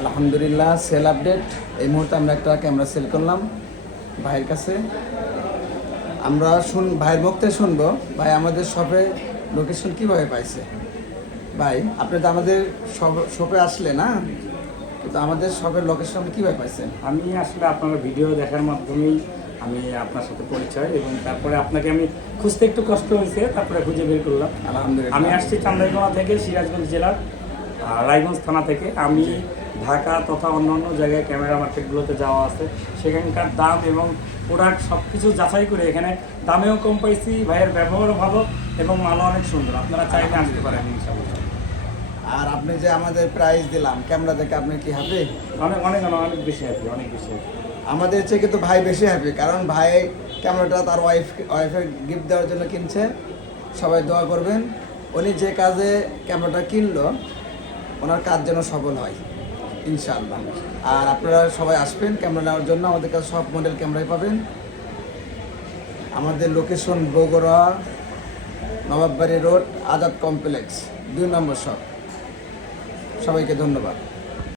আলহামদুলিল্লাহ, sell update. এই মুহূর্তে আমরা একটা ক্যামেরা সেল করলাম ভাইয়ের কাছে। আমরা ভাইয়ের মুখ থেকে শুনবো, ভাই আমাদের শপে লোকেশন কীভাবে পাইছে। ভাই আপনি তো আমাদের শপে আসলে না, কিন্তু আমাদের শপের লোকেশন কীভাবে পাইছেন? আমি আসলে আপনার ভিডিও দেখার মাধ্যমেই আমি আপনার সাথে পরিচয়, এবং তারপরে আপনাকে আমি খুঁজতে একটু কষ্ট হয়েছে, তারপরে খুঁজে বের করলাম। আলহামদুলিল্লাহ। আমি আসছি চান্দাইকোনা থেকে, সিরাজগঞ্জ জেলার রায়গঞ্জ থানা থেকে। আমি ঢাকা তথা অন্যান্য জায়গায় ক্যামেরা মার্কেটগুলোতে যাওয়া আছে, সেখানকার দাম এবং প্রোডাক্ট সব কিছু যাচাই করে এখানে দামেও কম পাইছি, ভাইয়ের ব্যবহারও ভালো এবং মালও অনেক সুন্দর। আপনারা চাইলে আসতে পারেন ইনশাআল্লাহ। আর আপনি যে আমাদের প্রাইস দিলাম ক্যামেরা দেখে, আপনি কি হ্যাপি? অনেক অনেক অনেক বেশি হ্যাপি, অনেক বেশি হ্যাপি। আমাদের চেয়ে কিন্তু ভাই বেশি হ্যাপি, কারণ ভাই ক্যামেরাটা তার ওয়াইফের গিফট দেওয়ার জন্য কিনছে। সবাই দোয়া করবেন, উনি যে কাজে ক্যামেরাটা কিনলো ওনার কাজ যেন সফল হয় ইনশাআল্লাহ। আর আপনারা সবাই আসবেন ক্যামেরা নেওয়ার জন্য, আমাদের কাছে সব মডেল ক্যামেরাই পাবেন। আমাদের location Bogura, Nawabbari road, Azad complex, 2 নম্বর শপ। সবাইকে ধন্যবাদ।